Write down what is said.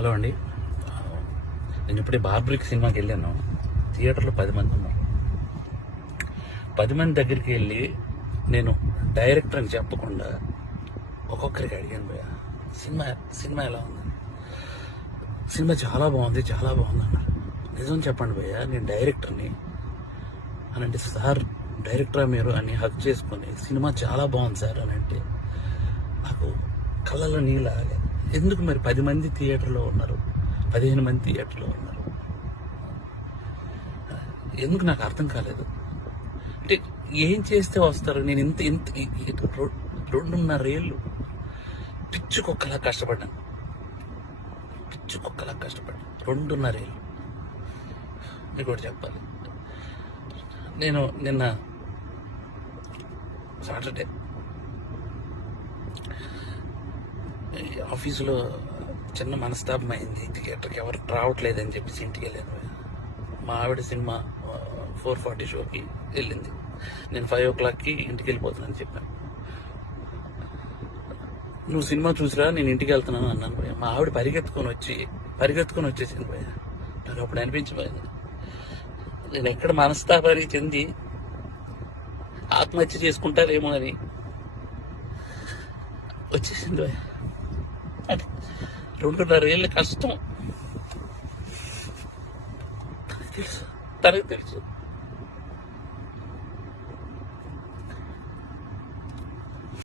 Hello అండి. నేను ఇప్పుడే బార్బరిక్ సినిమాకి వెళ్ళాను. థియేటర్లో 10 మంది ఉన్నారు. 10 మంది దగ్గరికి వెళ్ళి నేను డైరెక్టర్ అని చెప్పకుండా ఒక్కొక్కరికి అడిగాను, భయ్య సినిమా ఎలా ఉంది? సినిమా చాలా బాగుంది అన్నారు. నిజం చెప్పండి భయ్య, నేను డైరెక్టర్ని అని అంటే, సార్ డైరెక్టరా మీరు అని హక్ చేసుకొని సినిమా చాలా బాగుంది సార్ అని అంటే నాకు కళ్ళలో నీళ్ళు ఆగలేదు. ఎందుకు మరి 10 మంది థియేటర్లో ఉన్నారు, 15 మంది థియేటర్లో ఉన్నారు, ఎందుకు నాకు అర్థం కాలేదు. అంటే ఏం చేస్తే వస్తారు? నేను ఇంత 2.5 ఏళ్ళు పిచ్చుకొక్కలా కష్టపడ్డాను. 2.5 ఏళ్ళు. మీకు కూడా చెప్పాలి, నేను నిన్న సాటర్డే ఆఫీసులో చిన్న మనస్తాపం అయింది. థియేటర్కి ఎవరు రావట్లేదని చెప్పేసి ఇంటికి వెళ్ళాను. మా ఆవిడ సినిమా 4:40 షోకి వెళ్ళింది. నేను 5 o'clockకి ఇంటికి వెళ్ళిపోతున్నాను చెప్పాను. నువ్వు సినిమా చూసిరా, నేను ఇంటికి వెళ్తున్నాను అన్నాను భయ్య. మా ఆవిడ పరిగెత్తుకొని వచ్చేసింది భయ్య. నాకు అప్పుడు అనిపించిపోయింది, నేను ఎక్కడ మనస్తాపానికి చెంది ఆత్మహత్య చేసుకుంటారేమో అని వచ్చేసింది భయ్య. అంటే 2.5 ఏళ్ళ కష్టం తనకు తెలుసు.